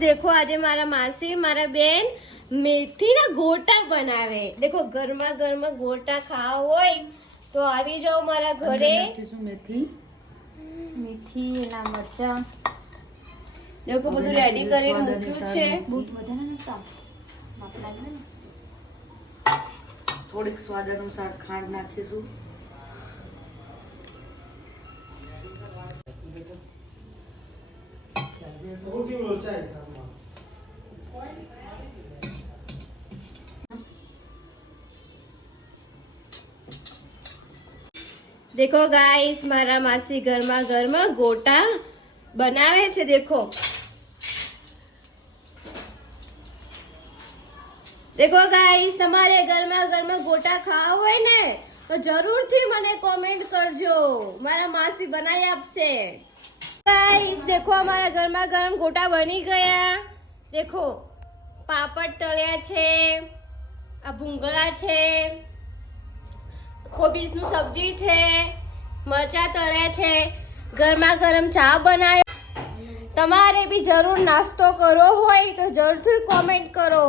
देखो आज मारा मासी मारा बेन मेथी ना गोटा बनावे। देखो गर्मा गर्मा गोटा खाओ होय तो આવી જાઓ મારા ઘરે। મેથી મીઠી એના મરચા देखो બધું રેડી કરીને મૂક્યું છે। બહુ વધારે નતા બાપ લાગે ને થોડીક સ્વાદ અનુસાર ખાંડ નાખીશું। देखो गाइस मारा मासी गर्मा गर्मा गोटा बनावे छे। देखो देखो गाइस તમારે ગરમા ગરમા ગોટા ખાવા હોય ને તો જરૂરથી મને કોમેન્ટ કરજો, મારા માસી બનાવી આપશે। ગાइस देखो हमारा गरमा गरम गोटा बनी गया। देखो पापड़ तळ्या छे, आ भूंगळा छे, कोबीजનું सब्जी छे, मरचा तळ्या छे, गरमा गरम चा बनाव्યો। તમારે બી જરૂર નાસ્તો કરવો હોય તો જરૂરથી કોમેન્ટ કરો।